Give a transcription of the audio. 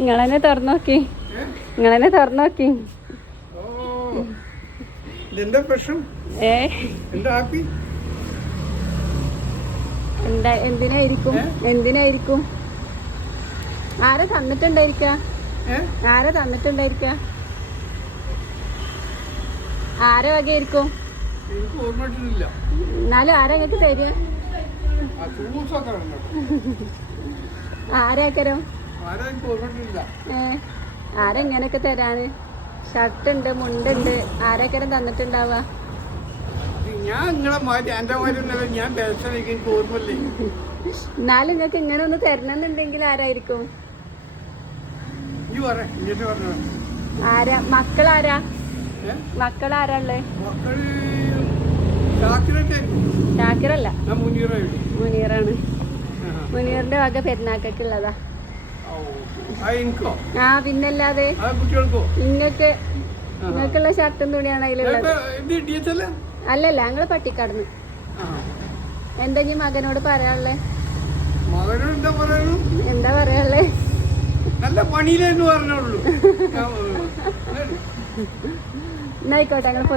നിങ്ങളെന്നെ തുറന്നു നോക്കി, നിങ്ങളെന്നെ തുറന്നു നോക്കി. എന്താ എന്തിനായിരിക്കും, എന്തിനായിരിക്കും? ആരെ തന്നിട്ടുണ്ടായിരിക്ക, ആരെ തന്നിട്ടുണ്ടായിരിക്ക, ആരെ വകയായിരിക്കും? എന്നാലും ആരാ നിങ്ങൾക്ക് തരിക? ആരാക്കരോ? ആരെങ്ങനൊക്കെ തരാന്? ഷർട്ടുണ്ട്, മുണ്ടുണ്ട്, ആരൊക്കെ തന്നിട്ടുണ്ടാവുക? എന്നാലും നിങ്ങൾക്ക് ഇങ്ങനെ ഒന്ന് തരണമെന്നുണ്ടെങ്കിൽ ആരായിരിക്കും? ആരാ മക്കളാരാ? മക്കളാരാ ഉള്ളേ? ഷാക്കിറല്ല, മുനീറാണ്. മുനീറിന്റെ വക പെരുന്നാക്കൊക്കെ ഉള്ളതാ. ആ പിന്നല്ലാതെ നിങ്ങൾക്കുള്ള ഷർട്ടും തുണിയാണ് അതിലുള്ളത്. അല്ലല്ല, ഞങ്ങള് പട്ടിക്കാടുന്ന്. എന്താ ഇനി മകനോട് പറയാനുള്ളേ? എന്താ പറയാനുള്ളേ? നല്ല പണിയിലെന്ന് പറഞ്ഞോളൂ. എന്നായിക്കോട്ടെ, ഞങ്ങൾ